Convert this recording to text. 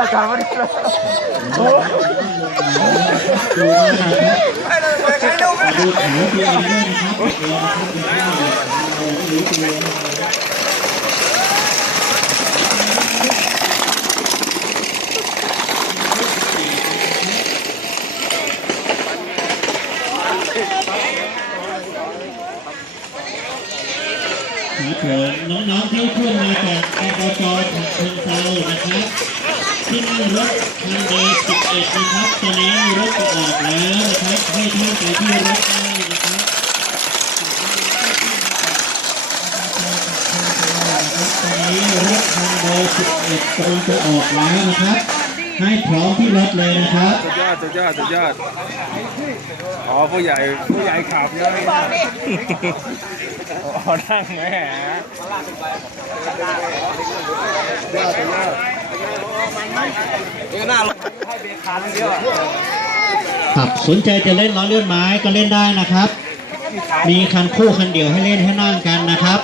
อาจารย์ไม่ได้เลยดูว่านะครับดูขาวตัวเองด้วยนะครับตัวเองนะครับเป็นข้าวเราไม่รู้ตัวครับผมน้องๆที่ขึ้นมาจากอบจทราง รถคันเบอร์11นะครับตอนนี้รถจะออกแล้วนะครับให้ท่านไปที่รถได้นะครับตอนนี้รถคันเบอร์11กำลังจะออกแล้วนะครับ ให้พร้อมที่รถเลยนะครับสุดยอดสุดยอดสุดยอดอ๋อผู้ใหญ่ผู้ใหญ่ขับเยอะอ๋อนั่งแหมยอดสุดยอด ออหน้าลงให้เบรกขาเดียวครับสนใจจะเล่นล้อเลื่อนไม้ก็เล่นได้นะครับ มีคันคู่คันเดียวให้เล่นให้นั่งกันนะครับ